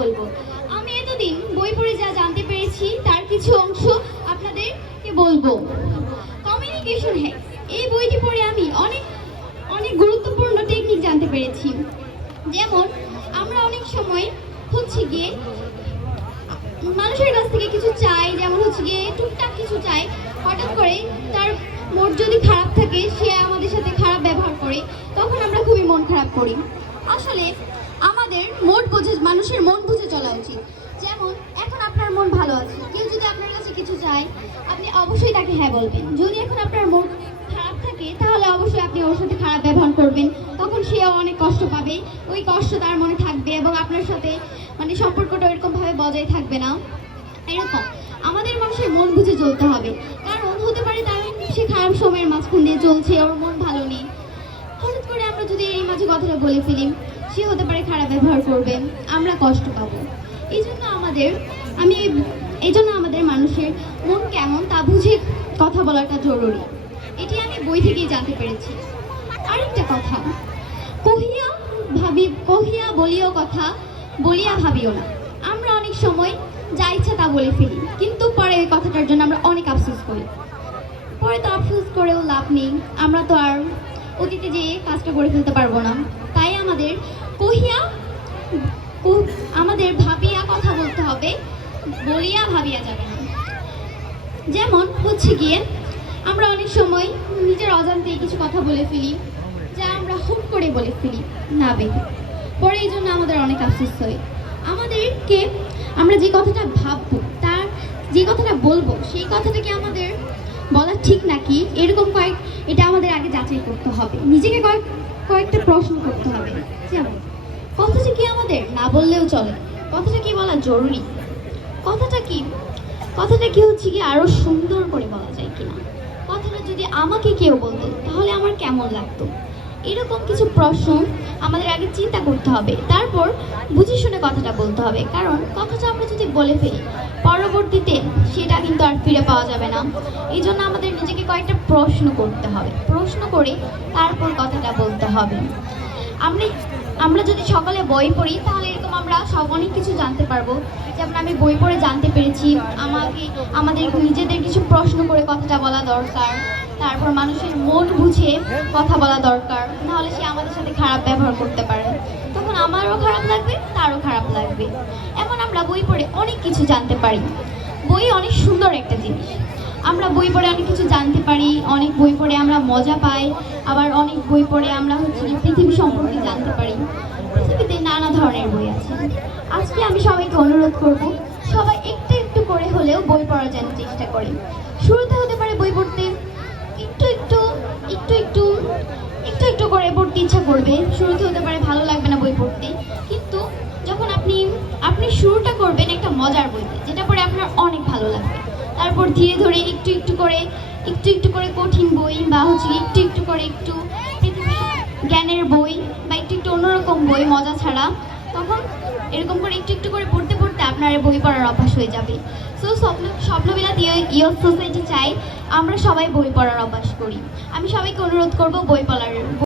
বলবো। আমি এতদিন বই পড়ে যা জানতে পেরেছি তার কিছু অংশ আপনাদেরকে বলবো। কমিউনিকেশন হ্যাক, এই বইটি পড়ে আমি অনেক অনেক গুরুত্বপূর্ণ টেকনিক জানতে পেরেছি। যেমন আমরা অনেক সময় হচ্ছে গিয়ে মানুষের কাছ থেকে কিছু চাই, যেমন হচ্ছে গিয়ে টুকটাক কিছু চাই, হঠাৎ করে তার মোড যদি খারাপ থাকে, সে আমাদের সাথে খারাপ ব্যবহার করে, তখন আমরা খুবই মন খারাপ করি। আসলে আমাদের মোড বুঝে, মানুষের মন বুঝে চলা উচিত। যেমন এখন আপনার মন ভালো আছে, কেউ যদি আপনার কাছে কিছু চায়, আপনি অবশ্যই তাকে হ্যাঁ বলবেন। যদি এখন আপনার মন খারাপ থাকে, তাহলে অবশ্যই আপনি ওর সাথে খারাপ ব্যবহার করবেন, তখন সেও অনেক কষ্ট পাবে, ওই কষ্ট তার মনে থাকবে এবং আপনার সাথে মানে সম্পর্কটা এরকমভাবে বজায় থাকবে না। এরকম আমাদের মানুষের মন বুঝে চলতে হবে, কারণ হতে পারে তার সে খারাপ সময়ের মাঝখান দিয়ে চলছে, ওর মন ভালো নেই, হঠাৎ করে আমরা যদি এই মাঝে কথাটা বলে ফেলি, সে হতে পারে খারাপ ব্যবহার করবে, আমরা কষ্ট পাবো। এই জন্য আমাদের মানুষের মন কেমন তা বুঝে কথা বলাটা জরুরি। এটি আমি বই থেকেই জানতে পেরেছি। আরেকটা কথা, কহিয়া বলিও কথা, বলিয়া ভাবিও না। আমরা অনেক সময় যা ইচ্ছা তা বলে ফেলি, কিন্তু পরে ওই কথাটার জন্য আমরা অনেক আফসোস করি। পরে তো আফসোস করেও লাভ নেই, আমরা তো আর অতীতে যেয়ে কাজটা করে ফেলতে পারবো না। তাই আমাদের ভাবিয়া কথা বলতে হবে, বলিয়া ভাবিয়া যাবে না। যেমন হচ্ছে গিয়ে আমরা অনেক সময় নিজের অজান্তেই কিছু কথা বলে ফেলি, যা আমরা হুট করে বলে ফেলি না ভেবে, পরে এই জন্য আমাদের অনেক আফসোস হয়। আমাদেরকে আমরা যে কথাটা ভাববো, তার যে কথাটা বলবো, সেই কথাটা কি আমাদের বলা ঠিক নাকি, এরকম এটা আমাদের আগে যাচাই করতে হবে। নিজেকে কয়েকটা প্রশ্ন করতে হবে। যেমন কথাটা কি আমাদের না বললেও চলে, কথাটা কি বলা জরুরি, কথাটা কি হচ্ছে কি আরো সুন্দর করে বলা যায় কিনা, কথাটা যদি আমাকে কেউ বলতো তাহলে আমার কেমন লাগতো। এরকম কিছু প্রশ্ন আমাদের আগে চিন্তা করতে হবে, তারপর বুঝে শুনে কথাটা বলতে হবে। কারণ কথাটা আমরা যদি বলে ফেলি, পরবর্তীতে সেটা কিন্তু আর ফিরে পাওয়া যাবে না। এই জন্য আমাদের নিজেকে কয়েকটা প্রশ্ন করতে হবে, প্রশ্ন করে তারপর কথাটা বলতে হবে। আমরা যদি সকালে বই পড়ি, তাহলে এরকম আমরা অনেক কিছু জানতে পারবো। যেমন আমি বই পড়ে জানতে পেরেছি আমাদের নিজেদের কিছু প্রশ্ন করে কথাটা বলা দরকার, তারপর মানুষের মন বুঝে কথা বলা দরকার, নাহলে সে আমাদের সাথে খারাপ ব্যবহার করতে পারে, তখন আমারও খারাপ লাগবে, তারও খারাপ লাগবে। এমন আমরা বই পড়ে অনেক কিছু জানতে পারি। বই অনেক সুন্দর একটা জিনিস, আমরা বই পড়ে অনেক কিছু জানতে পারি, অনেক বই পড়ে আমরা মজা পাই, আবার অনেক বই পড়ে আমরা পৃথিবী সম্পর্কে জানতে পারি। পৃথিবীতে নানা ধরনের বই আছে। আজকে আমি সবাইকে অনুরোধ করব, সবাই একটু একটু করে হলেও বই পড়ার জন্য চেষ্টা করি। শুরুতে হতে পারে বই পড়তে একটু একটু করে পড়তে ইচ্ছা করবে, শুরুতে হতে পারে ভালো লাগবে না বই পড়তে, কিন্তু যখন আপনি শুরুটা করবেন একটা মজার বইতে, যেটা পড়ে আপনার অনেক ভালো লাগবে, তারপর ধীরে ধীরে একটু একটু করে কঠিন বই, বা হচ্ছে একটু করে জ্ঞানের বই, বা একটু অন্যরকম বই মজা ছাড়া, তখন এরকম করে একটু করে পড়তে পড়তে আপনার বই পড়ার অভ্যাস হয়ে যাবে। সো স্বপ্নবিলাস ইয়থ সোসাইটি চাই আমরা সবাই বই পড়ার অভ্যাস করি। আমি সবাইকে অনুরোধ করব বই পড়ার